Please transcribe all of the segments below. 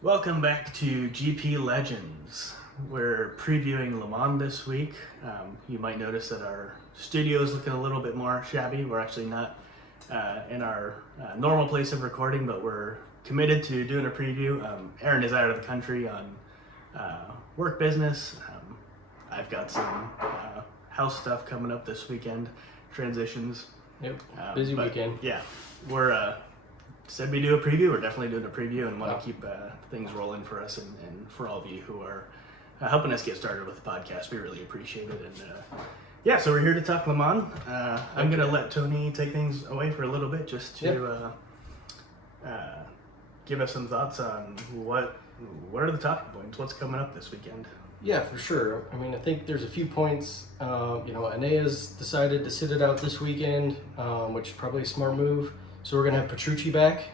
Welcome back to GP Legends. We're previewing Le Mans this week. You might notice that our studio is looking a little bit more shabby. We're actually not in our normal place of recording, but we're committed to doing a preview. Aaron is out of the country on work business. I've got some house stuff coming up this weekend, transitions. Yep, busy weekend. Yeah, we're said we do a preview. We're definitely doing a preview and want to keep things rolling for us and for all of you who are helping us get started with the podcast. We really appreciate it. And so we're here to talk Le Mans. I'm going to let Tony take things away for a little bit just to give us some thoughts on what are the talking points, what's coming up this weekend. Yeah, for sure. I mean, I think there's a few points. Enea's decided to sit it out this weekend, which is probably a smart move. So we're going to have Petrucci back.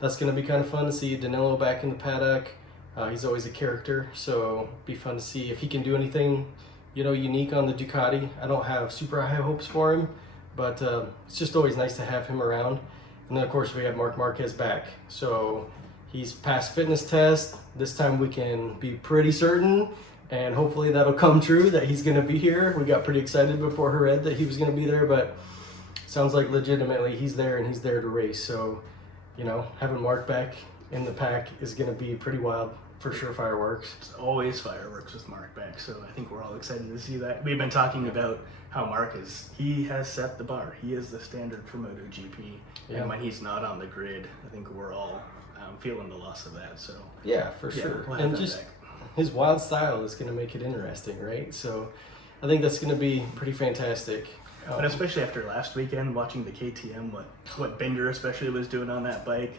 That's going to be kind of fun to see Danilo back in the paddock. He's always a character, so be fun to see if he can do anything, unique on the Ducati. I don't have super high hopes for him, but it's just always nice to have him around. And then, of course, we have Marc Marquez back. So he's passed fitness test. This time we can be pretty certain, and hopefully that'll come true that he's going to be here. We got pretty excited before Jerez that he was going to be there, but sounds like legitimately he's there and he's there to race. So, having Mark back in the pack is going to be pretty wild. For sure, fireworks. It's always fireworks with Mark back, so I think we're all excited to see that. We've been talking about how Mark he has set the bar. He is the standard for MotoGP, and when he's not on the grid, I think we're all feeling the loss of that. So yeah, for sure. We'll and just his wild style is going to make it interesting, right? So I think that's going to be pretty fantastic. And especially after last weekend, watching the KTM, what Binder especially was doing on that bike,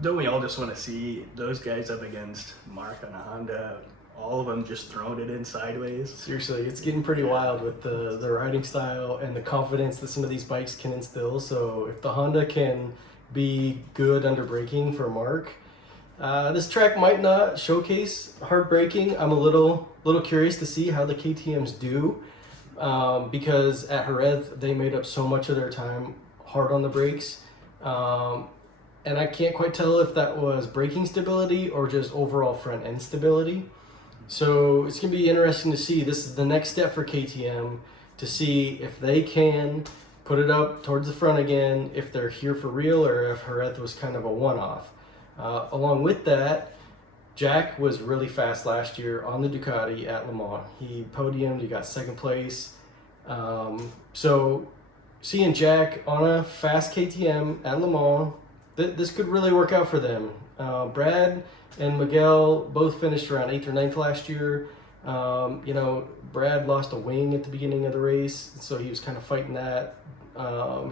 don't we all just want to see those guys up against Mark on a Honda, all of them just throwing it in sideways? Seriously, it's getting pretty wild with the riding style and the confidence that some of these bikes can instill. So if the Honda can be good under braking for Mark, this track might not showcase hard braking. I'm a little curious to see how the KTMs do. Because at Jerez they made up so much of their time hard on the brakes, and I can't quite tell if that was braking stability or just overall front end stability. So it's gonna be interesting to see. This is the next step for KTM to see if they can put it up towards the front again, if they're here for real, or if Jerez was kind of a one-off. Along with that, Jack was really fast last year on the Ducati at Le Mans. He podiumed, he got second place. So seeing Jack on a fast KTM at Le Mans, this could really work out for them. Brad and Miguel both finished around 8th or 9th last year. Brad lost a wing at the beginning of the race, so he was kind of fighting that.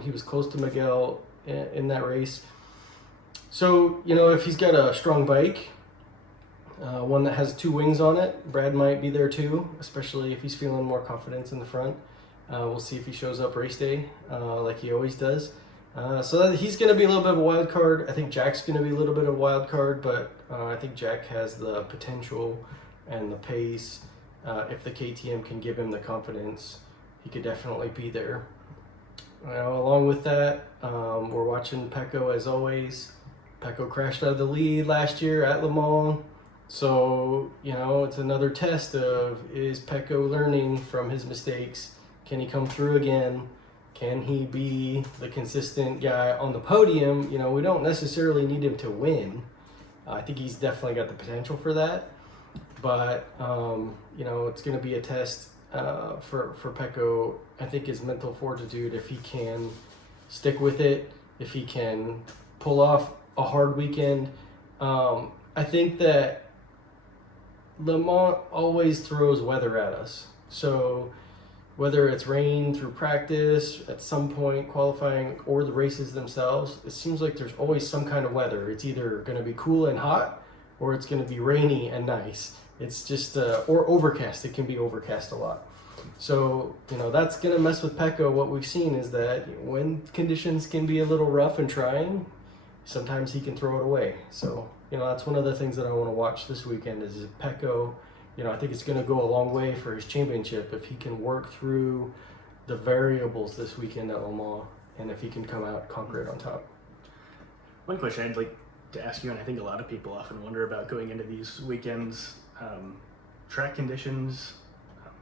He was close to Miguel in that race. So, if he's got a strong bike, one that has 2 wings on it, Brad might be there too, especially if he's feeling more confidence in the front. We'll see if he shows up race day like he always does. So he's going to be a little bit of a wild card. I think Jack's going to be a little bit of a wild card, but I think Jack has the potential and the pace. If the KTM can give him the confidence, he could definitely be there. Along with that, we're watching Pecco as always. Pecco crashed out of the lead last year at Le Mans. So, it's another test of, is Pecco learning from his mistakes? Can he come through again? Can he be the consistent guy on the podium? We don't necessarily need him to win. I think he's definitely got the potential for that. But, it's going to be a test for Pecco. I think his mental fortitude, if he can stick with it, if he can pull off a hard weekend. I think that Le Mans always throws weather at us. So whether it's rain through practice, at some point qualifying, or the races themselves, it seems like there's always some kind of weather. It's either going to be cool and hot, or it's going to be rainy and nice. It's just, or overcast. It can be overcast a lot. So, that's going to mess with Pecco. What we've seen is that when conditions can be a little rough and trying, sometimes he can throw it away. So, that's one of the things that I want to watch this weekend is Pecco. I think it's going to go a long way for his championship if he can work through the variables this weekend at Le Mans, and if he can come out, conquer it on top. One question, to ask you, and I think a lot of people often wonder about going into these weekends, track conditions,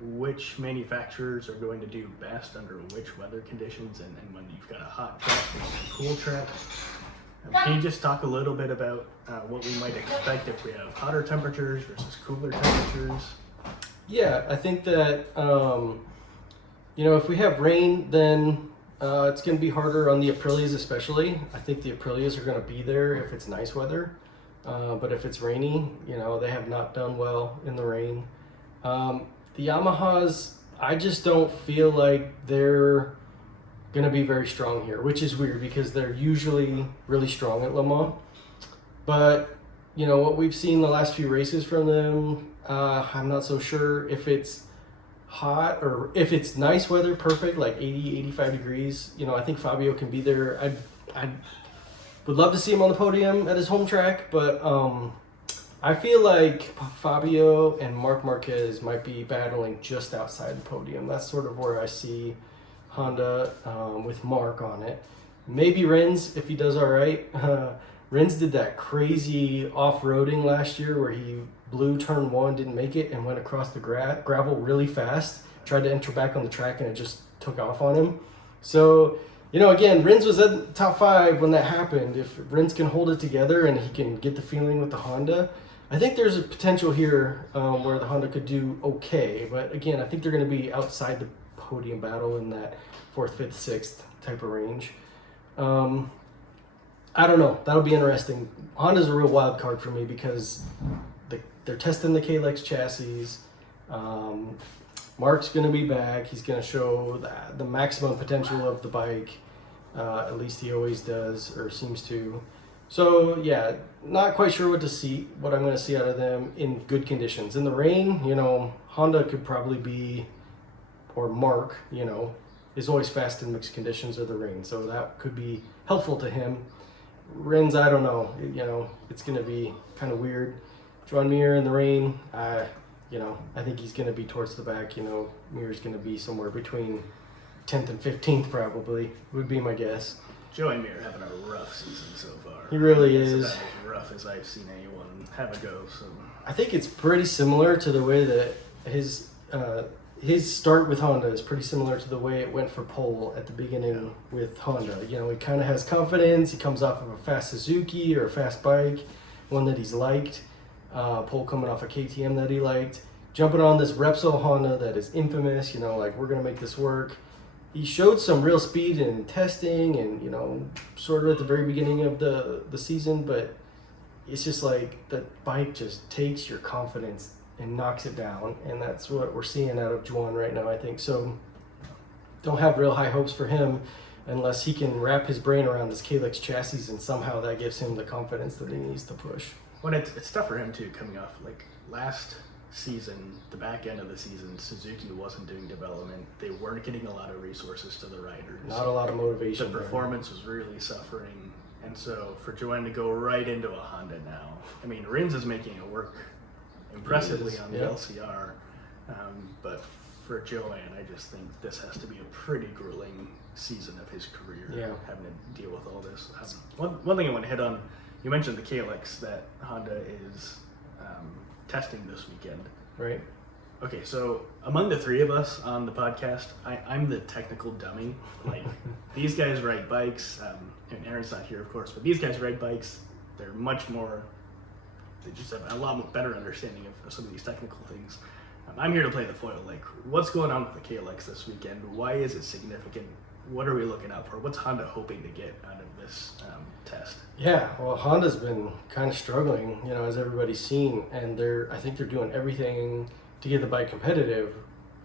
which manufacturers are going to do best under which weather conditions, and when you've got a hot track versus a cool track. Can you just talk a little bit about what we might expect if we have hotter temperatures versus cooler temperatures? Yeah, I think that, if we have rain, then it's going to be harder on the Aprilias especially. I think the Aprilias are going to be there if it's nice weather. But if it's rainy, they have not done well in the rain. The Yamahas, I just don't feel like they're going to be very strong here, which is weird because they're usually really strong at Le Mans. But, what we've seen the last few races from them, I'm not so sure if it's hot or if it's nice weather, perfect, like 80, 85 degrees. I think Fabio can be there. I would love to see him on the podium at his home track, but I feel like Fabio and Marc Marquez might be battling just outside the podium. That's sort of where I see Honda with Marc on it. Maybe Rins, if he does all right. Rins did that crazy off-roading last year where he blew turn one, didn't make it, and went across the gravel really fast, tried to enter back on the track, and it just took off on him. So, again, Rins was at the top 5 when that happened. If Rins can hold it together and he can get the feeling with the Honda, I think there's a potential here where the Honda could do okay. But again, I think they're going to be outside the podium battle in that 4th, 5th, 6th type of range. I don't know. That'll be interesting. Honda's a real wild card for me because they're testing the Kalex chassis. Mark's going to be back. He's going to show the maximum potential of the bike. At least he always does, or seems to. So, yeah, not quite sure what I'm going to see out of them in good conditions. In the rain, Honda could probably be, or Mark, is always fast in mixed conditions or the rain. So that could be helpful to him. Rins, I don't know. It's going to be kind of weird. Joan Mir in the rain, I think he's going to be towards the back. Mir's going to be somewhere between 10th and 15th probably, would be my guess. Joey Mir having a rough season so far. He really It's is. about as rough as I've seen anyone have a go. So I think it's pretty similar to the way that his start with Honda is pretty similar to the way it went for Pole at the beginning with Honda. He kind of has confidence. He comes off of a fast Suzuki or a fast bike, one that he's liked. Pole coming off a KTM that he liked. Jumping on this Repsol Honda that is infamous, we're going to make this work. He showed some real speed in testing and, sort of at the very beginning of the season, but it's just like the bike just takes your confidence and knocks it down, and that's what we're seeing out of Juan right now, I think. So don't have real high hopes for him unless he can wrap his brain around this Kalex chassis and somehow that gives him the confidence that he needs to push. Well, it's tough for him too, coming off like last season, the back end of the season, Suzuki wasn't doing development. They weren't getting a lot of resources to the riders. Not a lot of motivation. The performance was really suffering, and so for Joanne to go right into a Honda now, Rins is making it work impressively on the LCR, but for Joanne, I just think this has to be a pretty grueling season of his career, having to deal with all this. One thing I want to hit on, you mentioned the Kalex that Honda is testing this weekend. Right. Okay, so among the three of us on the podcast, I'm the technical dummy. Like, these guys ride bikes, and Aaron's not here, of course, but these guys ride bikes. They're much more, they just have a lot more better understanding of some of these technical things. I'm here to play the foil. Like, what's going on with the Kalex this weekend? Why is it significant? What are we looking out for? What's Honda hoping to get out of this test? Yeah, well, Honda's been kind of struggling, as everybody's seen, and I think they're doing everything to get the bike competitive,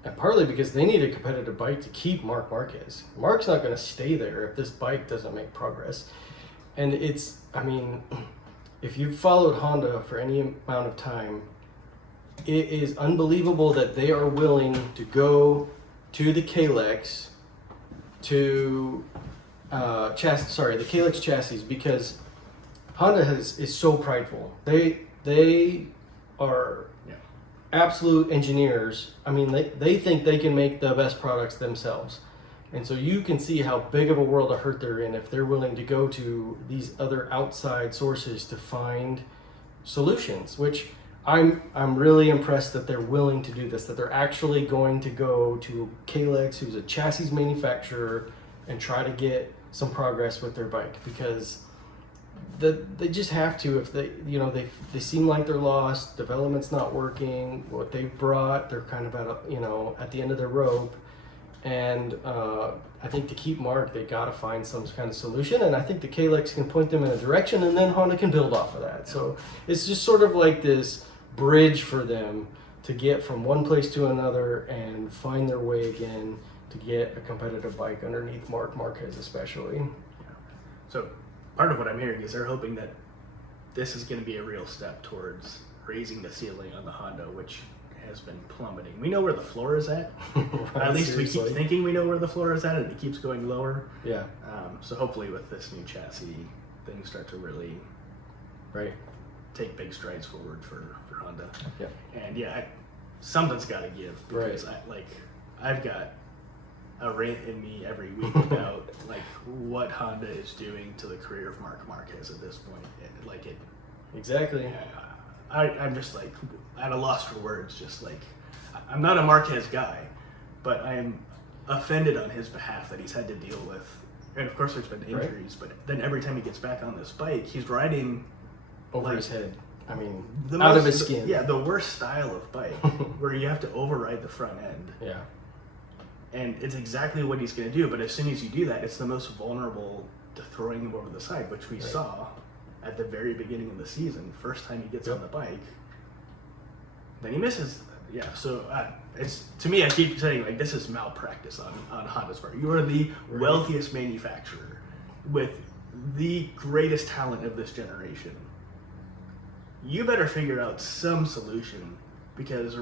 and partly because they need a competitive bike to keep Marc Marquez. Marc's not going to stay there if this bike doesn't make progress. And if you've followed Honda for any amount of time, it is unbelievable that they are willing to go to the Kalex to the Kalex chassis, because Honda is so prideful. They are absolute engineers. They think they can make the best products themselves. And so you can see how big of a world of hurt they're in if they're willing to go to these other outside sources to find solutions, which I'm really impressed that they're willing to do this, that they're actually going to go to Kalex, who's a chassis manufacturer, and try to get some progress with their bike, because they just have to. If they seem like they're lost, development's not working, what they've brought, they're kind of at the end of their rope. And I think to keep Mark, they got to find some kind of solution. And I think the Kalex can point them in a direction, and then Honda can build off of that. So it's just sort of like this bridge for them to get from one place to another and find their way again to get a competitive bike underneath Marc Marquez especially. So part of what I'm hearing is they're hoping that this is going to be a real step towards raising the ceiling on the Honda, which has been plummeting. We know where the floor is at. Right, At least seriously. we keep thinking we know where the floor is at, and it keeps going lower. Yeah, So hopefully with this new chassis, things start to really right. take big strides forward for Honda. Yeah. And yeah, something's got to give, because I've got a rant in me every week about like what Honda is doing to the career of Marc Marquez at this point. And, like it, Exactly. I'm just like at a loss for words. Just like, I'm not a Marquez guy, but I'm offended on his behalf that he's had to deal with. And of course, there's been injuries, but then every time he gets back on this bike, he's riding Over like, his head. I mean, the out most, of his skin. Yeah, the worst style of bike where you have to override the front end. Yeah. And it's exactly what he's going to do. But as soon as you do that, it's the most vulnerable to throwing him over the side, which we saw at the very beginning of the season. First time he gets on the bike, then he misses. Yeah, so it's, to me, I keep saying like this is malpractice on Honda's part. You are the wealthiest manufacturer with the greatest talent of this generation. You better figure out some solution, because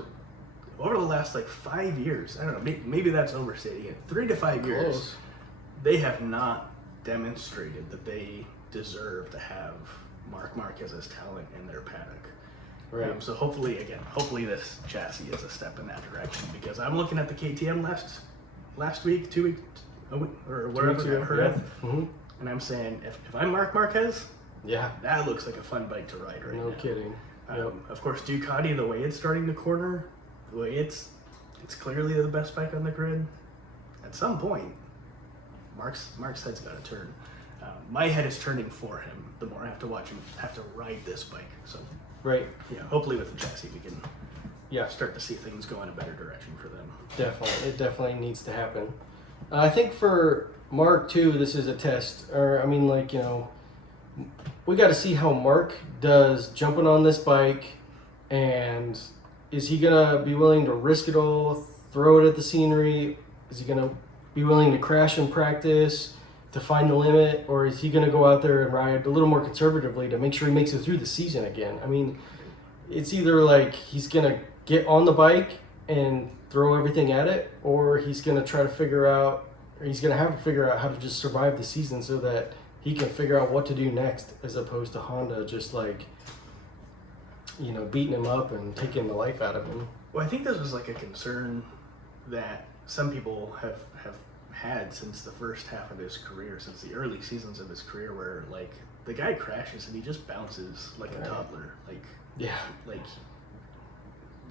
over the last like 5 years, I don't know, maybe that's overstating it, 3 to 5 years, Close. they have not demonstrated that they deserve to have Marc Marquez's talent in their paddock. Right. So hopefully this chassis is a step in that direction, because I'm looking at the KTM last week, 2 weeks, or whatever I heard, Mm-hmm. and I'm saying if I'm Marc Marquez, Yeah. that looks like a fun bike to ride right now. No kidding. Yep. Of course, Ducati, the way it's starting to corner, the way it's clearly the best bike on the grid. At some point, Mark's head's got to turn. My head is turning for him. The more I have to watch him have to ride this bike. So Right. yeah, hopefully with the chassis we can Yeah. start to see things go in a better direction for them. Definitely. It definitely needs to happen. I think for Mark too, this is a test. Or I mean, like, we got to see how Mark does jumping on this bike, and is he gonna be willing to risk it all, throw it at the scenery? Is he gonna be willing to crash in practice to find the limit, or is he gonna go out there and ride a little more conservatively to make sure he makes it through the season again? I mean, it's either like he's gonna get on the bike and throw everything at it, or he's gonna try to figure out, or he's gonna have to figure out how to just survive the season so that he can figure out what to do next, as opposed to Honda just like, beating him up and taking the life out of him. Well, I think this was like a concern that some people have had since the first half of his career, since the early seasons of his career, where like the guy crashes and he just bounces like a toddler. Yeah. Like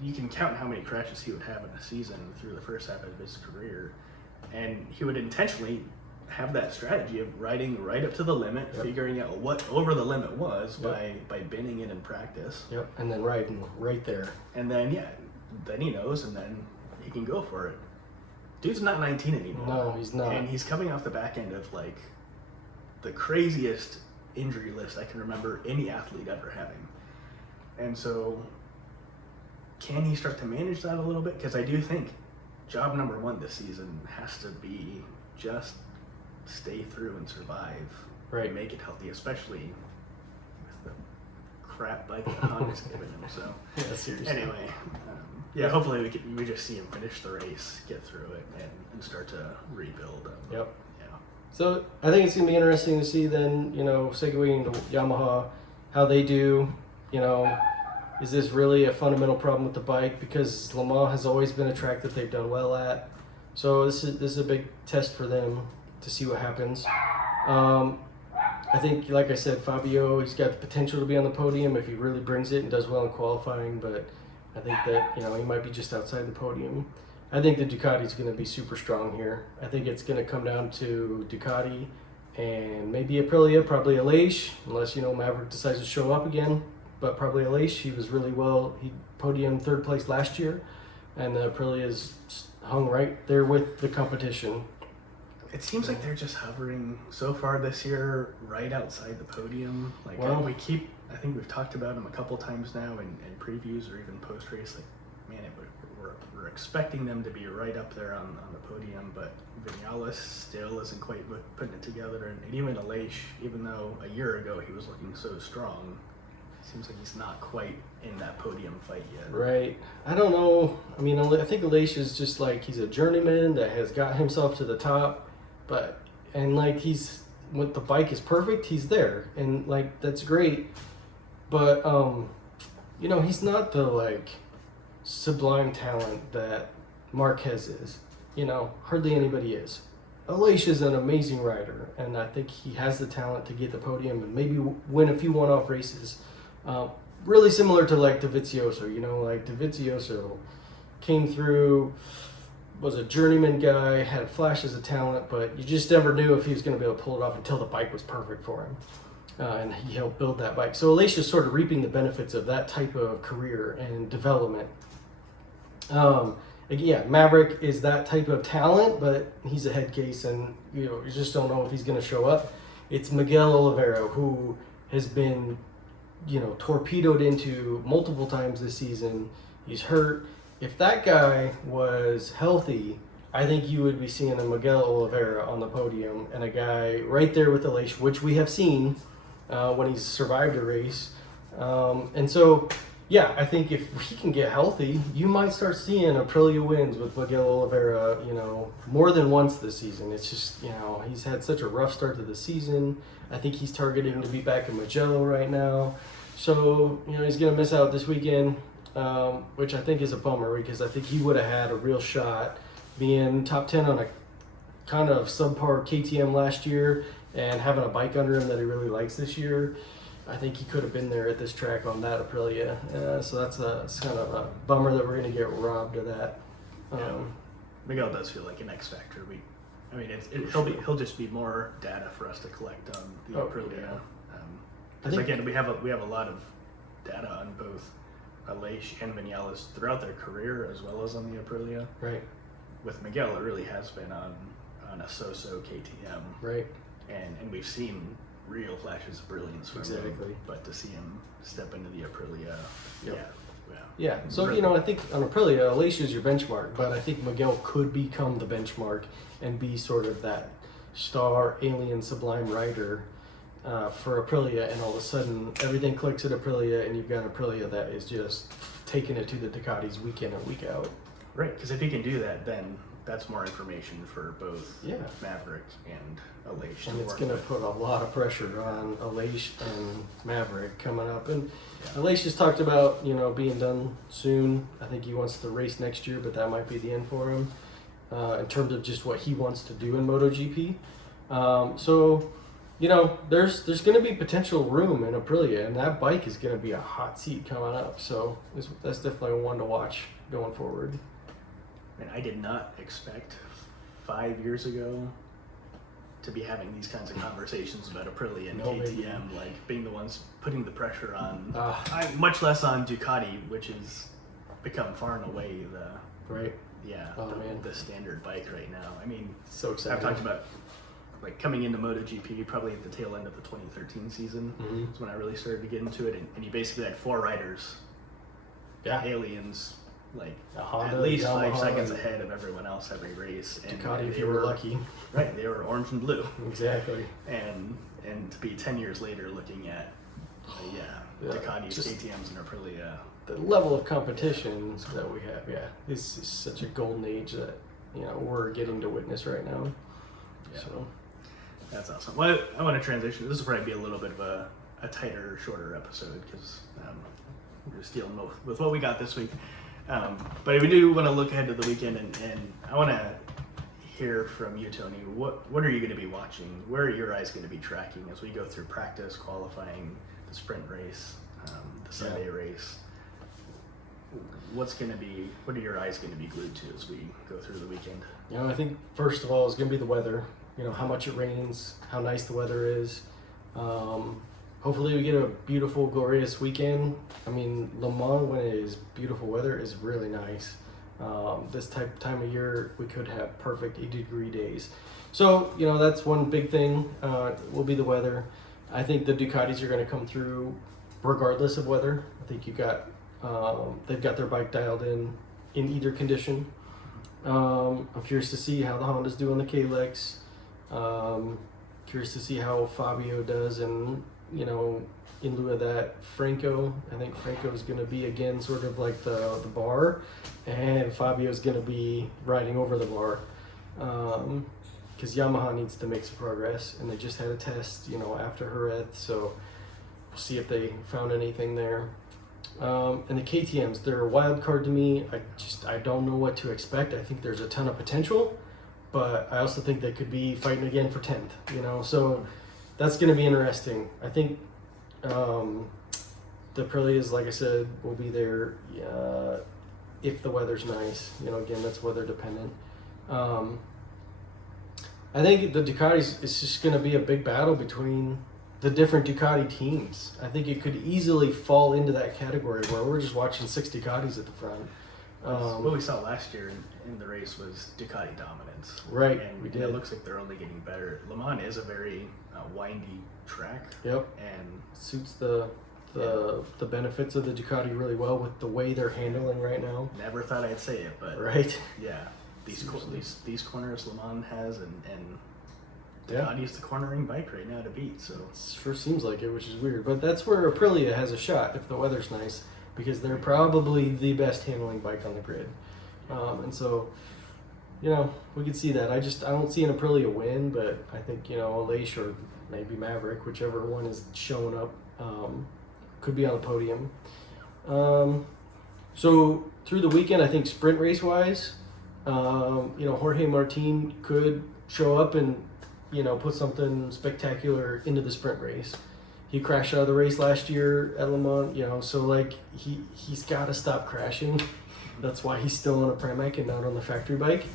you can count how many crashes he would have in a season through the first half of his career, and he would intentionally have that strategy of riding right up to the limit, figuring out what over the limit was by binning it in practice. Yep. And then riding right there. And then then he knows, and then he can go for it. Dude's not 19 anymore. No, he's not. And he's coming off the back end of like the craziest injury list I can remember any athlete ever having. And so can he start to manage that a little bit? Because I do think job number one this season has to be just stay through and survive. Right. And make it healthy, especially with the crap bike that Honda's giving him. So Yeah, seriously. anyway, hopefully we just see him finish the race, get through it, and start to rebuild. Yep. Yeah. So I think it's going to be interesting to see then, segueing to Yamaha, how they do. Is this really a fundamental problem with the bike? Because Le Mans has always been a track that they've done well at. So this is a big test for them to see what happens. I think, like I said, Fabio, he's got the potential to be on the podium if he really brings it and does well in qualifying, but I think that, he might be just outside the podium. I think the Ducati's going to be super strong here. I think it's going to come down to Ducati and maybe Aprilia, probably Aleix, unless, Maverick decides to show up again, but probably Aleix. He was really well. He podiumed 3rd place last year, and the Aprilia's hung right there with the competition. It seems like they're just hovering so far this year right outside the podium. Like, Well, I think we've talked about them a couple times now in previews or even post-race. Like, man, we're expecting them to be right up there on the podium, but Vinales still isn't quite putting it together. And even Aleix, even though a year ago he was looking so strong, seems like he's not quite in that podium fight yet. Right. I don't know. I mean, I think Aleix is just like, he's a journeyman that has got himself to the top, and when the bike is perfect, he's there. And like, that's great. But, he's not the sublime talent that Marquez is. Hardly anybody is. Aleix is an amazing rider, and I think he has the talent to get the podium and maybe win a few one-off races. Really similar to Dovizioso, Dovizioso came through, was a journeyman guy, had flashes of talent, but you just never knew if he was going to be able to pull it off until the bike was perfect for him. And he helped build that bike. So Aleix is sort of reaping the benefits of that type of career and development. Maverick is that type of talent, but he's a head case, and you just don't know if he's going to show up. It's Miguel Oliveira, who has been torpedoed into multiple times this season. He's hurt. If that guy was healthy, I think you would be seeing a Miguel Oliveira on the podium and a guy right there with Aleix, which we have seen when he's survived a race. I think if he can get healthy, you might start seeing Aprilia wins with Miguel Oliveira, more than once this season. It's just, he's had such a rough start to the season. I think he's targeting to be back in Mugello right now. So, he's going to miss out this weekend, which I think is a bummer because I think he would have had a real shot being top 10 on a kind of subpar KTM last year and having a bike under him that he really likes this year. I think he could have been there at this track on that Aprilia. So it's kind of a bummer that we're going to get robbed of that. Miguel does feel like an X factor. He'll just be more data for us to collect on the Aprilia. Yeah. Because again, we have a lot of data on both Aleix and Vinales throughout their career as well as on the Aprilia. Right. With Miguel, it really has been on a so-so KTM. Right. And we've seen real flashes of brilliance from him. But to see him step into the Aprilia, Yeah. So, I think on Aprilia, Aleix is your benchmark, but I think Miguel could become the benchmark and be sort of that star, alien, sublime rider for Aprilia, and all of a sudden everything clicks at Aprilia, and you've got Aprilia that is just taking it to the Ducatis week in and week out. Right, because if he can do that, then that's more information for both Maverick and Aleix. And it's going to put a lot of pressure on Aleix and Maverick coming up. And Aleix has talked about, being done soon. I think he wants to race next year, but that might be the end for him in terms of just what he wants to do in MotoGP. There's going to be potential room in Aprilia, and that bike is going to be a hot seat coming up. So that's definitely one to watch going forward. And I did not expect 5 years ago to be having these kinds of conversations about Aprilia and KTM, being the ones putting the pressure on, much less on Ducati, which has become far and away the standard bike right now. I mean, so exciting. I've talked about coming into MotoGP probably at the tail end of the 2013 season. Is when I really started to get into it, and you basically had 4 riders, aliens, Honda, at least Yamaha, 5 seconds ahead of everyone else every race. And Ducati, if you were lucky. Right, they were orange and blue. Exactly. And to be 10 years later looking at, Ducatis, KTMs, and Aprilia. The level of competition that we have, this is such a golden age that, we're getting to witness right now. Yeah. So that's awesome. Well, I want to transition. This will probably be a little bit of a tighter, shorter episode because we're just dealing with what we got this week. But we do want to look ahead to the weekend, and I want to hear from you, Tony. What are you going to be watching? Where are your eyes going to be tracking as we go through practice, qualifying, the sprint race, the Sunday race? What are your eyes going to be glued to as we go through the weekend? I think first of all is going to be the weather. How much it rains, how nice the weather is. Hopefully we get a beautiful, glorious weekend. Le Mans, when it is beautiful weather, is really nice. This time of year, we could have perfect 80-degree days. So, that's one big thing, will be the weather. I think the Ducatis are going to come through regardless of weather. I think they've got their bike dialed in either condition. I'm curious to see how the Hondas do on the Kalex. Curious to see how Fabio does, and in lieu of that, Franco. I think Franco is going to be again sort of like the bar, and Fabio is going to be riding over the bar, because Yamaha needs to make some progress, and they just had a test, after Jerez, so we'll see if they found anything there. And the KTMs, they're a wild card to me. I don't know what to expect. I think there's a ton of potential, but I also think they could be fighting again for 10th, so that's going to be interesting. I think the Aprilias, like I said, will be there if the weather's nice. Again, that's weather dependent. I think the Ducatis, it's just going to be a big battle between the different Ducati teams. I think it could easily fall into that category where we're just watching 6 Ducatis at the front. What we saw last year in the race was Ducati dominance. Right, and we did. It looks like they're only getting better. Le Mans is a very windy track. Yep. And suits the benefits of the Ducati really well with the way they're handling right now. Never thought I'd say it, but right. Yeah, these corners Le Mans has, and Ducati's the cornering bike right now to beat. So it sure seems like it, which is weird. But that's where Aprilia has a shot if the weather's nice, because they're probably the best handling bike on the grid. And so, we could see that. I don't see an Aprilia win, but I think, Aleix or maybe Maverick, whichever one is showing up, could be on the podium. So through the weekend, I think sprint race wise, Jorge Martin could show up and, put something spectacular into the sprint race. He crashed out of the race last year at Le Mans, so he's got to stop crashing. That's why he's still on a Pramac and not on the factory bike.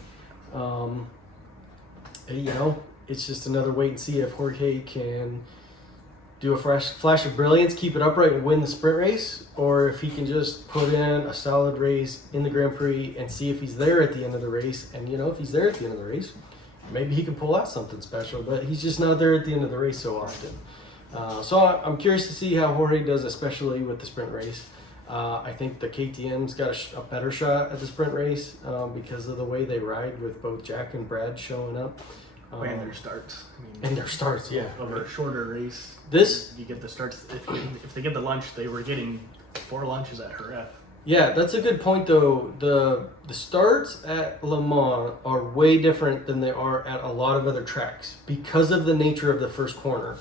It's just another wait and see if Jorge can do a flash of brilliance, keep it upright, and win the sprint race, or if he can just put in a solid race in the Grand Prix and see if he's there at the end of the race. And, if he's there at the end of the race, maybe he can pull out something special, but he's just not there at the end of the race so often. So I'm curious to see how Jorge does, especially with the sprint race. I think the KTM's got a better shot at the sprint race because of the way they ride, with both Jack and Brad showing up. And their starts. Yeah. Over a shorter race. You get the starts. If they get the lunch, they were getting 4 lunches at Jerez. Yeah, that's a good point, though. The starts at Le Mans are way different than they are at a lot of other tracks because of the nature of the first corner.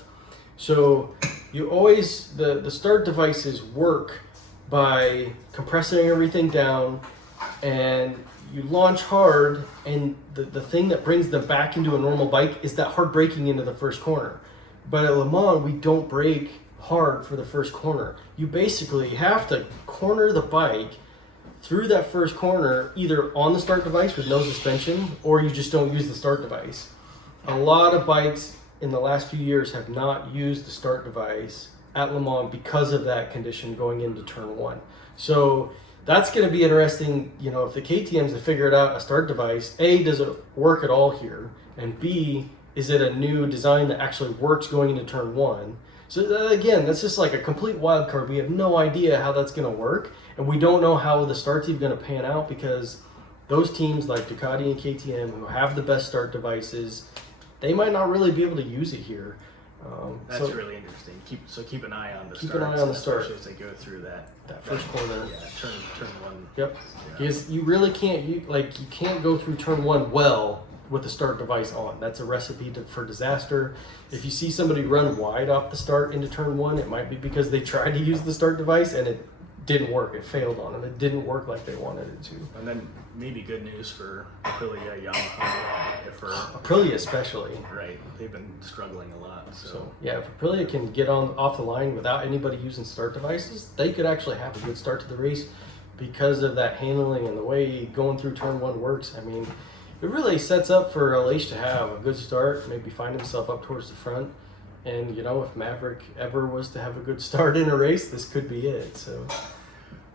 So you always, the start devices work by compressing everything down, and you launch hard, and the thing that brings them back into a normal bike is that hard braking into the first corner. But at Le Mans, we don't brake hard for the first corner. You basically have to corner the bike through that first corner, either on the start device with no suspension, or you just don't use the start device. A lot of bikes in the last few years have not used the start device at Le Mans because of that condition going into turn 1. So that's going to be interesting, if the KTMs have figured out a start device, A, does it work at all here? And B, is it a new design that actually works going into turn 1? So again, that's just like a complete wild card. We have no idea how that's going to work, and we don't know how the start's even going to pan out, because those teams like Ducati and KTM who have the best start devices, they might not really be able to use it here. That's really interesting. Keep an eye on the Keep an eye on the start. especially as they go through that first corner. Yeah, turn 1. Yep. Yeah. Because you really can't, you can't go through turn 1 well with the start device on. That's a recipe for disaster. If you see somebody run wide off the start into turn 1, it might be because they tried to use the start device and it didn't work. It failed on them. It didn't work like they wanted it to. And then maybe good news for Aprilia, Yamaha. If for Aprilia especially. right. They've been struggling a lot. So yeah, if Aprilia can get on off the line without anybody using start devices, they could actually have a good start to the race because of that handling and the way going through turn one works. I mean, it really sets up for Aleix to have a good start, maybe find himself up towards the front. And if Maverick ever was to have a good start in a race, this could be it. So,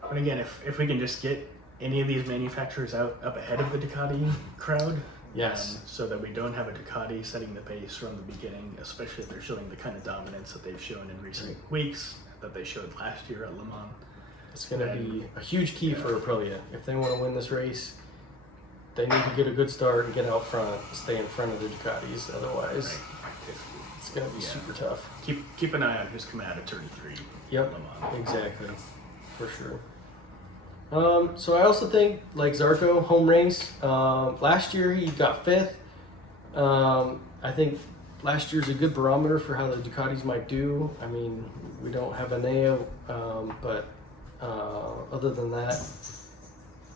and again, if we can just get any of these manufacturers up ahead of the Ducati crowd, yes, so that we don't have a Ducati setting the pace from the beginning, especially if they're showing the kind of dominance that they've shown in recent weeks, that they showed last year at Le Mans. It's going to be a huge key for Aprilia. If they want to win this race, they need to get a good start and get out front, stay in front of the Ducatis. Otherwise, it's going to be super tough. Keep an eye on who's coming out of turn 3. Yep, Le Mans. exactly, for sure. So I also think, like Zarco, home race. Last year he got 5th. I think last year's a good barometer for how the Ducatis might do. I mean, we don't have Enea, but other than that,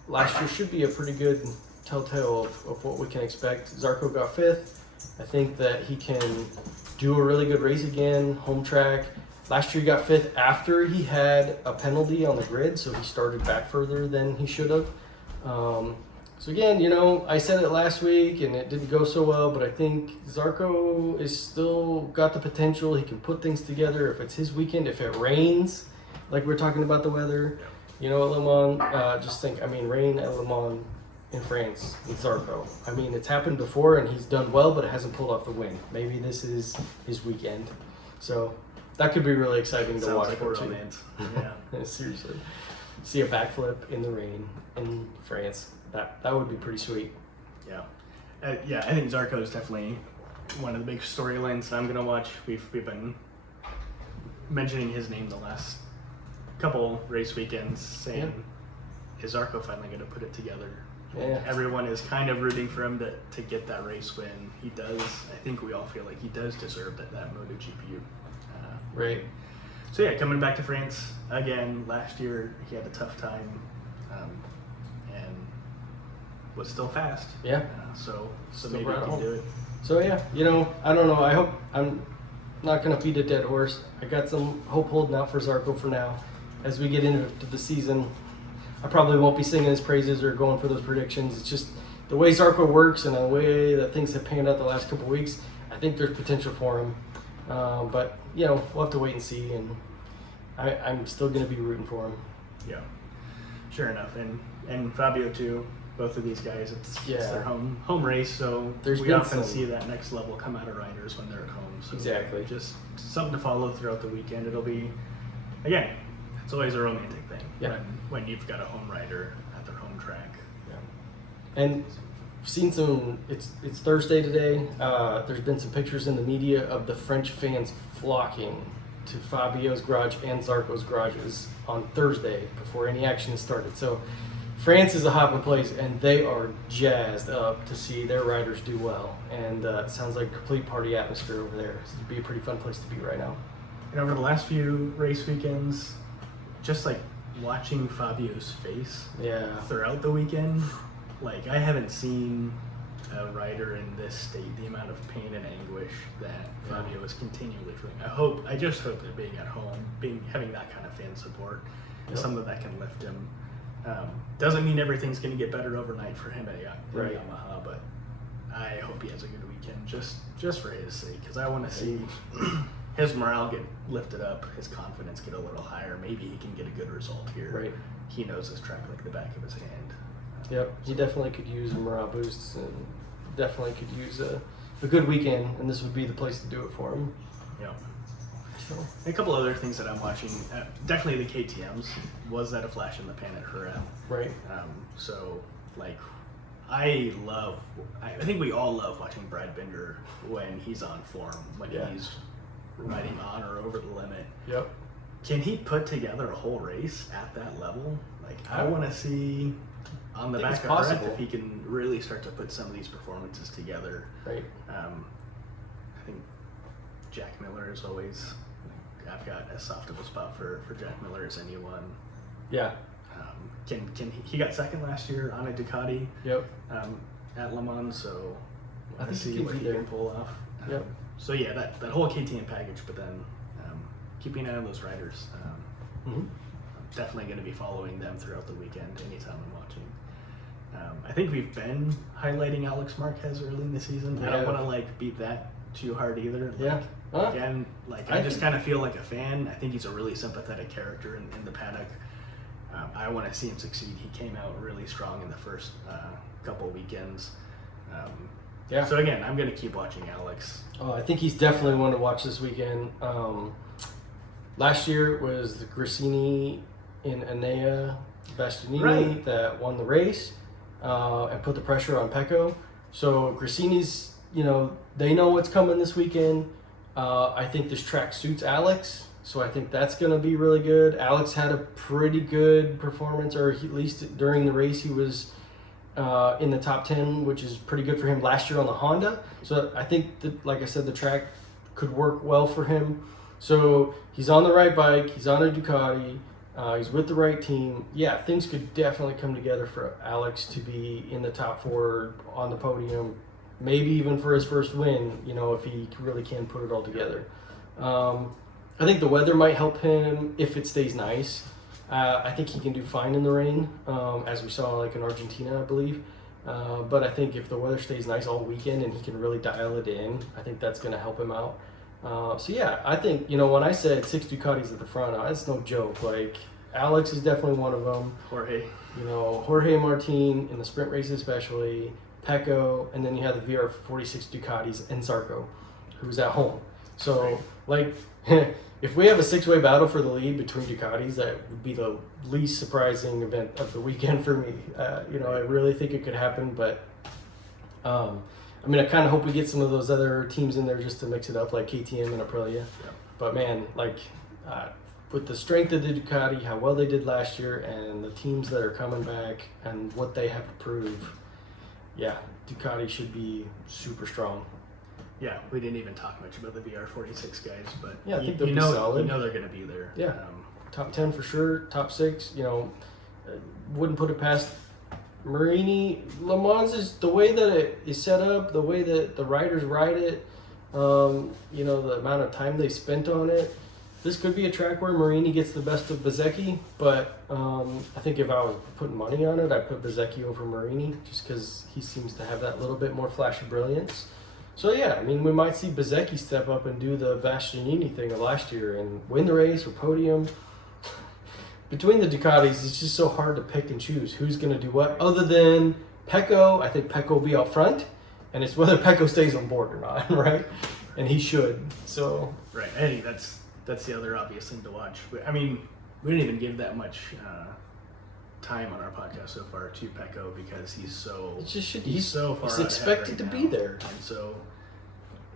last year should be a pretty good telltale of what we can expect. Zarco got 5th. I think that he can do a really good race again, home track. Last year he got 5th after he had a penalty on the grid, so he started back further than he should have. So again, I said it last week and it didn't go so well, but I think Zarco is still got the potential. He can put things together if it's his weekend. If it rains, like we're talking about the weather, at Le Mans, just think, rain at Le Mans in France with Zarco. It's happened before and he's done well, but it hasn't pulled off the win. Maybe this is his weekend. So that could be really exciting to watch. Sounds like a romance. Yeah. Seriously. See a backflip in the rain in France. That would be pretty sweet. Yeah. I think Zarco is definitely one of the big storylines that I'm going to watch. We've been mentioning his name the last couple race weekends, saying, is Zarco finally going to put it together? Yeah. Everyone is kind of rooting for him to get that race win. He does. I think we all feel like he does deserve that MotoGP. Right. So yeah, coming back to France again. Last year he had a tough time, and was still fast. Yeah. So Still maybe he right can home. do it. So yeah, I don't know. I hope I'm not gonna beat a dead horse. I got some hope holding out for Zarco for now. As we get into the season, I probably won't be singing his praises or going for those predictions. It's just the way Zarco works and the way that things have panned out the last couple of weeks. I think there's potential for him, but we'll have to wait and see. And I'm still gonna be rooting for him. Yeah, sure enough, and Fabio too. Both of these guys, it's their home race, so we often see that next level come out of riders when they're at home. So exactly, just something to follow throughout the weekend. It'll be, again, it's always a romantic thing when you've got a home rider at their home track. Yeah, and I've seen some. It's Thursday today. There's been some pictures in the media of the French fans flocking to Fabio's garage and Zarco's garages on Thursday before any action has started. So France is a hopping place, and they are jazzed up to see their riders do well. And it sounds like a complete party atmosphere over there. So it'd be a pretty fun place to be right now. And over the last few race weekends, just like watching Fabio's face throughout the weekend, like I haven't seen a rider in this state, the amount of pain and anguish that Fabio is continually feeling. I just hope that being at home, having that kind of fan support is something that can lift him. Doesn't mean everything's going to get better overnight for him at Yamaha, but I hope he has a good weekend just for his sake, because I want to see his morale get lifted up, his confidence get a little higher. Maybe he can get a good result here. Right. He knows this track like the back of his hand. Yep, he definitely could use a morale boost and definitely could use a good weekend, and this would be the place to do it for him. Yeah. So. A couple other things that I'm watching, definitely the KTMs. Was that a flash in the pan at Jerez? Right. So, like, I think we all love watching Brad Binder when he's on form, when he's riding on or over the limit. Yep. Can he put together a whole race at that level? Like, I want to see on the back of Jerez if he can really start to put some of these performances together. Right. I think Jack Miller is always. I've got as soft of a spot for Jack Miller as anyone. Yeah. He got second last year on a Ducati. Yep. At Le Mans, so I think see he can what be he there. can pull off. Yep. So yeah, that whole KTM package, but then keeping an eye on those riders. Mhm. Definitely going to be following them throughout the weekend anytime I'm watching. I think we've been highlighting Alex Marquez early in the season. I Yeah. don't want to like beat that too hard either. Yeah. Huh? Again, like I I just think- kind of feel like a fan. I think he's a really sympathetic character in the paddock. I want to see him succeed. He came out really strong in the first couple weekends. Yeah. So again, I'm going to keep watching Alex. Oh, I think he's definitely one to watch this weekend. Last year it was the Grissini and Enea Bastianini Right. that won the race and put the pressure on Pecco. So Grissini's, they know what's coming this weekend. I think this track suits Alex, so I think that's going to be really good. Alex had a pretty good performance, or at least during the race he was in the top 10, which is pretty good for him last year on the Honda. So I think that, like I said, the track could work well for him. So he's on the right bike, he's on a Ducati, he's with the right team. Yeah, things could definitely come together for Alex to be in the top 4 on the podium, maybe even for his first win, if he really can put it all together. I think the weather might help him if it stays nice. I think he can do fine in the rain, as we saw like in Argentina, I believe. But I think if the weather stays nice all weekend and he can really dial it in, I think that's going to help him out. So yeah, I think, when I said 6 Ducatis at the front, that's no joke. Like, Alex is definitely one of them. Jorge. Jorge Martin in the sprint race especially, Pecco, and then you have the VR46 Ducatis and Zarco, who's at home. So, like, if we have a 6-way battle for the lead between Ducatis, that would be the least surprising event of the weekend for me. I really think it could happen, but I kind of hope we get some of those other teams in there just to mix it up, like KTM and Aprilia. Yeah. But man, with the strength of the Ducati, how well they did last year, and the teams that are coming back and what they have to prove, yeah, Ducati should be super strong. Yeah, we didn't even talk much about the VR46 guys, but Yeah, I think you they'll be know, solid. they're going to be there. Yeah. Top 10 for sure, top 6, wouldn't put it past Marini. Le Mans is the way that it is set up, the way that the riders ride it, the amount of time they spent on it. This could be a track where Marini gets the best of Bezzecchi, but I think if I was putting money on it, I'd put Bezzecchi over Marini just because he seems to have that little bit more flash of brilliance. So yeah, we might see Bezzecchi step up and do the Bastianini thing of last year and win the race or podium. Between the Ducatis, it's just so hard to pick and choose who's going to do what. Other than Pecco, I think Pecco will be out front, and it's whether Pecco stays on board or not, right? And he should. So Right. Hey, that's the other obvious thing to watch. We didn't even give that much time on our podcast so far to Pecco because he's so it just should. he's so far He's out expected ahead to right be now. there. And so,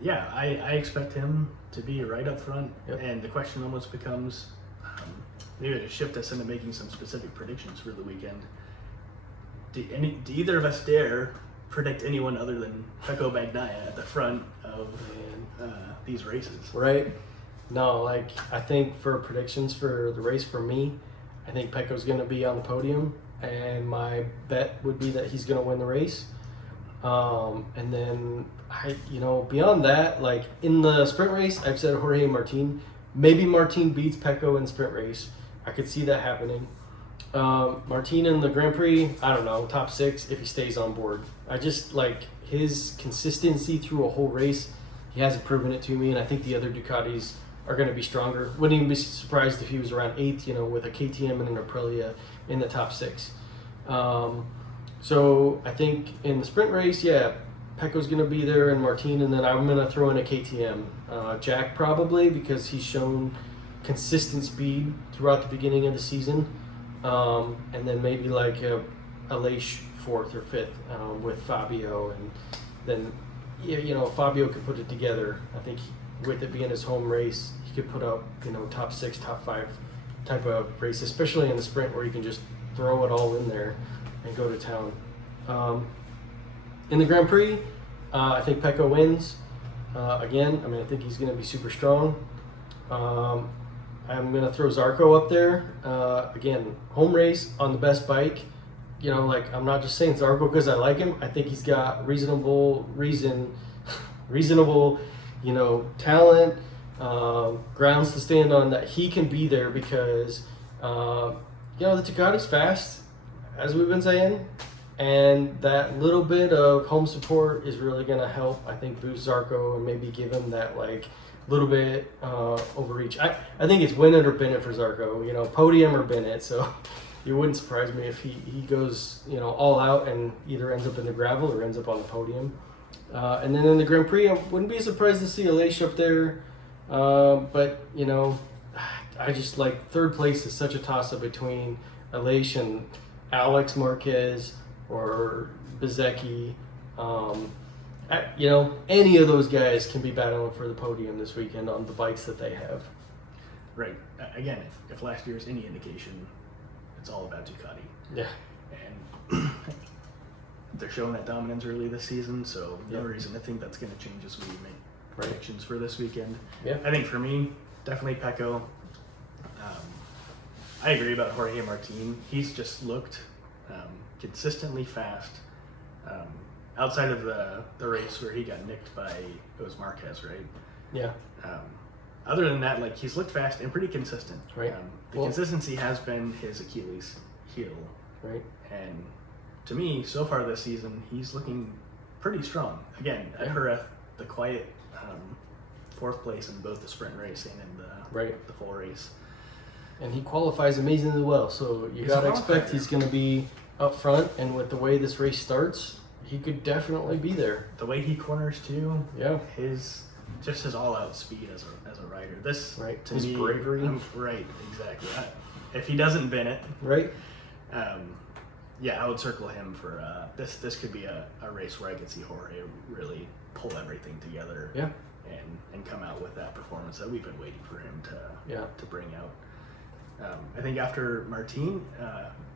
yeah, I expect him to be right up front. Yep. And the question almost becomes, maybe to shift us into making some specific predictions for the weekend. Do either of us dare predict anyone other than Pecco Bagnaia at the front of these races? Right? No, I think for predictions for the race for me, I think Pecco's going to be on the podium, and my bet would be that he's going to win the race. And then beyond that, like in the sprint race, I've said Jorge Martin. Maybe Martin beats Pecco in the sprint race. I could see that happening. Martin in the Grand Prix, I don't know, top 6 if he stays on board. I just like his consistency through a whole race. He hasn't proven it to me, and I think the other Ducatis are going to be stronger. Wouldn't even be surprised if he was around 8th, with a KTM and an Aprilia in the top 6. So I think in the sprint race, yeah, Pecco's going to be there and Martin, and then I'm going to throw in a KTM. Jack probably, because he's shown consistent speed throughout the beginning of the season. And then maybe like a Aleix 4th or 5th with Fabio, and then Fabio could put it together. I think with it being his home race, he could put up top 6, top 5 type of race, especially in the sprint where you can just throw it all in there and go to town. In the Grand Prix, I think Pecco wins. Again, I think he's going to be super strong. I'm going to throw Zarco up there. Again, home race on the best bike. like I'm not just saying Zarco because I like him. I think he's got reasonable, talent, grounds to stand on that he can be there because, the Ducati's fast, as we've been saying, and that little bit of home support is really going to help, I think, boost Zarco and maybe give him that, little bit overreach. I think it's win it or bin it for Zarco, podium or bin it, so it wouldn't surprise me if he goes, all out and either ends up in the gravel or ends up on the podium. And then in the Grand Prix, I wouldn't be surprised to see Aleix up there. But, I just third place is such a toss-up between Aleix and Alex Marquez or Bezzecchi. Any of those guys can be battling for the podium this weekend on the bikes that they have. Right. Again, if last year's any indication, it's all about Ducati. Yeah. And they're showing that dominance early this season, so no reason to think that's going to change as we make predictions for this weekend. Yeah. I think for me, definitely Pecco. I agree about Jorge Martin. He's just looked consistently fast. Outside of the race where he got nicked by, it was Marquez, right? Yeah. Other than that, he's looked fast and pretty consistent. Right. The consistency has been his Achilles heel. Right. And to me, so far this season, he's looking pretty strong. Again, at Jerez, the quiet fourth place in both the sprint race and in the full race. And he qualifies amazingly well, so you got to expect he's going to be up front, and with the way this race starts, he could definitely be there. The way he corners too, his all-out speed as a rider. This to his me, bravery. Right, exactly. If he doesn't bin it, right. I would circle him for this. This could be a race where I could see Jorge really pull everything together. Yeah. And come out with that performance that we've been waiting for him to bring out. I think after Martin,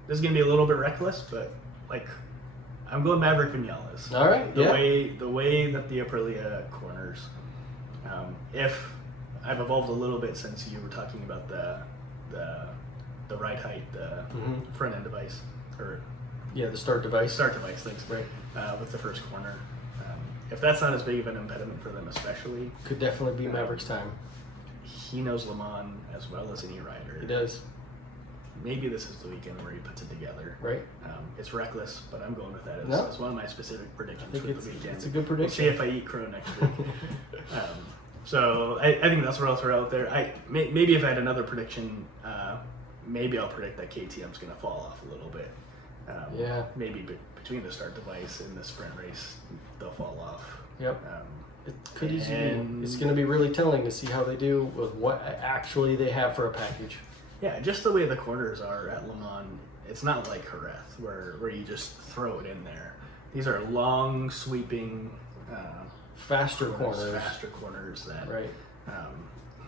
this is gonna be a little bit reckless, but I'm going Maverick Vinales. All right. The way that the Aprilia corners. If I've evolved a little bit since you were talking about the ride height, the front end device, or the start device. Start device. Thanks. Right. With the first corner. If that's not as big of an impediment for them, especially, could definitely be Maverick's time. He knows Le Mans as well as any rider. He does. Maybe this is the weekend where he puts it together. Right. It's reckless, but I'm going with that as one of my specific predictions for the weekend. It's a good prediction. We'll see if I eat crow next week. So I think that's what I'll throw out there. Maybe if I had another prediction, maybe I'll predict that KTM's going to fall off a little bit. Maybe between the start device and the sprint race, they'll fall off. Yep. It could easily be. It's going to be really telling to see how they do with what actually they have for a package. Yeah, just the way the corners are at Le Mans, it's not like Jerez where you just throw it in there. These are long, sweeping, faster corners that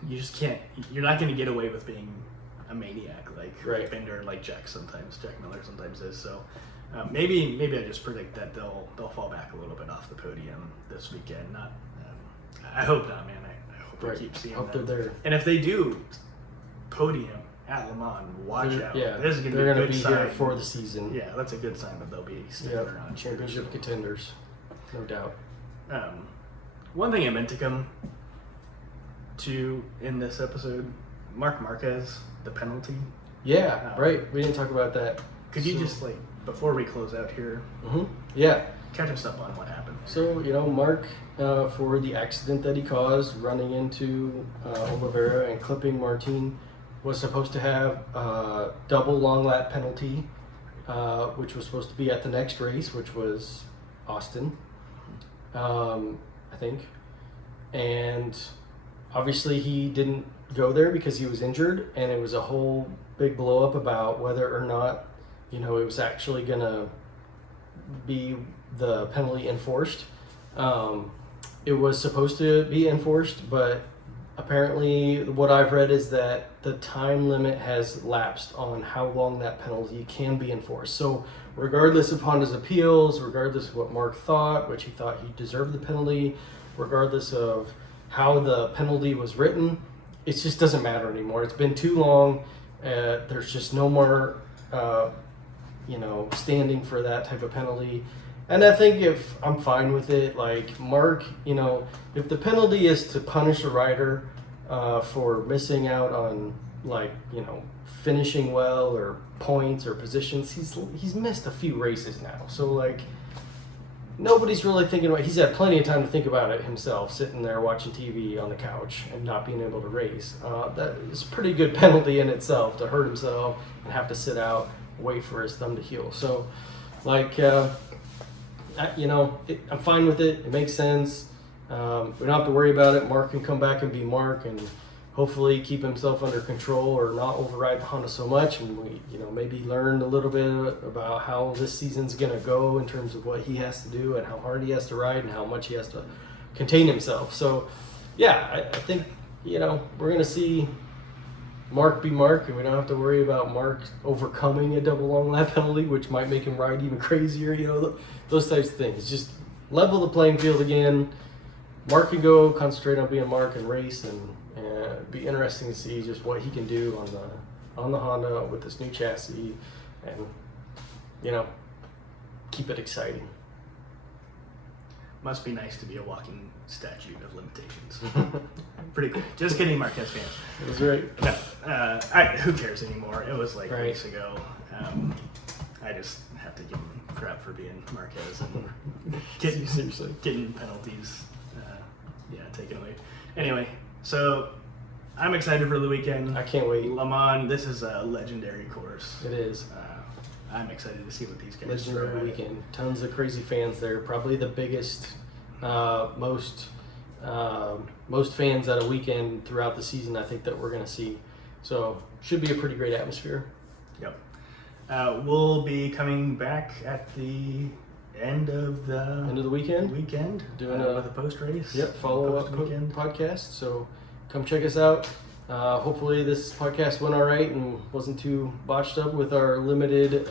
you just can't. You're not going to get away with being a maniac like Binder, like Jack Miller sometimes is. So maybe I just predict that they'll fall back a little bit off the podium this weekend. Not, I hope not, man. I hope we keep seeing them. They're there. And if they do podium at Le Mans, watch out. Yeah, this is going to be a good sign here for the season. Yeah, that's a good sign that they'll be sticking around. Championship contenders, no doubt. One thing I meant to come to in this episode, Marc Marquez, the penalty. Yeah, right. We didn't talk about that. Could you just before we close out here? Catch us up on what happened. So Marc, for the accident that he caused, running into Oliveira and clipping Martin, was supposed to have a double long lap penalty, which was supposed to be at the next race, which was Austin, I think. And obviously he didn't go there because he was injured, and it was a whole big blow up about whether or not, it was actually going to be the penalty enforced. It was supposed to be enforced, but apparently what I've read is that the time limit has lapsed on how long that penalty can be enforced. So regardless of Honda's appeals, regardless of what Marc thought, which he thought he deserved the penalty, regardless of how the penalty was written, it just doesn't matter anymore. It's been too long. There's just no more standing for that type of penalty. And I think if I'm fine with it, like Mark, if the penalty is to punish a rider for missing out on finishing well or points or positions, he's missed a few races now. So like nobody's really thinking about. He's had plenty of time to think about it himself, sitting there watching TV on the couch and not being able to race. That is a pretty good penalty in itself to hurt himself and have to sit out, wait for his thumb to heal. So like. I'm fine with it. It makes sense. We don't have to worry about it. Mark can come back and be Mark and hopefully keep himself under control or not override the Honda so much. And we, maybe learn a little bit about how this season's going to go in terms of what he has to do and how hard he has to ride and how much he has to contain himself. So, yeah, I think, we're going to see Mark be Mark, and we don't have to worry about Mark overcoming a double long lap penalty, which might make him ride even crazier, those types of things. Just level the playing field again. Mark can go concentrate on being Mark and race, and it'd be interesting to see just what he can do on the Honda with this new chassis, and keep it exciting. Must be nice to be a walking statute of limitations. Pretty cool. Just kidding, Marquez fans. It was right. No, who cares anymore? It was like right. weeks ago. I just have to give him crap for being Marquez and getting penalties, taken away. Anyway, so I'm excited for the weekend. I can't wait. Le Mans, this is a legendary course. It is. I'm excited to see what these guys Legendary weekend. Tons of crazy fans there. Probably the biggest, most fans at a weekend throughout the season, I think, that we're going to see. So should be a pretty great atmosphere. Yep. We'll be coming back at the end of the weekend. Doing with a post race. Yep. Follow up weekend podcast. So come check us out. Hopefully this podcast went all right and wasn't too botched up with our limited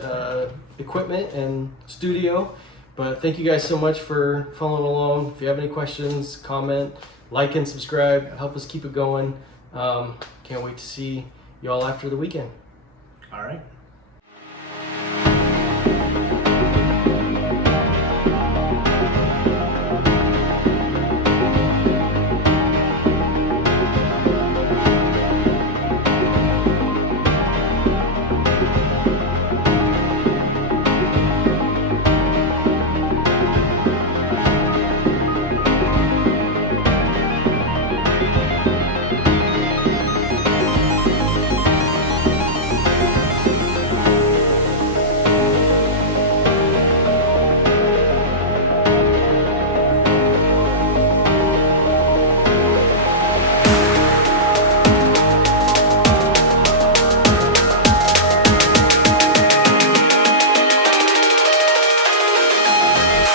equipment and studio. But thank you guys so much for following along. If you have any questions, comment, like, and subscribe. Help us keep it going. Can't wait to see y'all after the weekend. All right.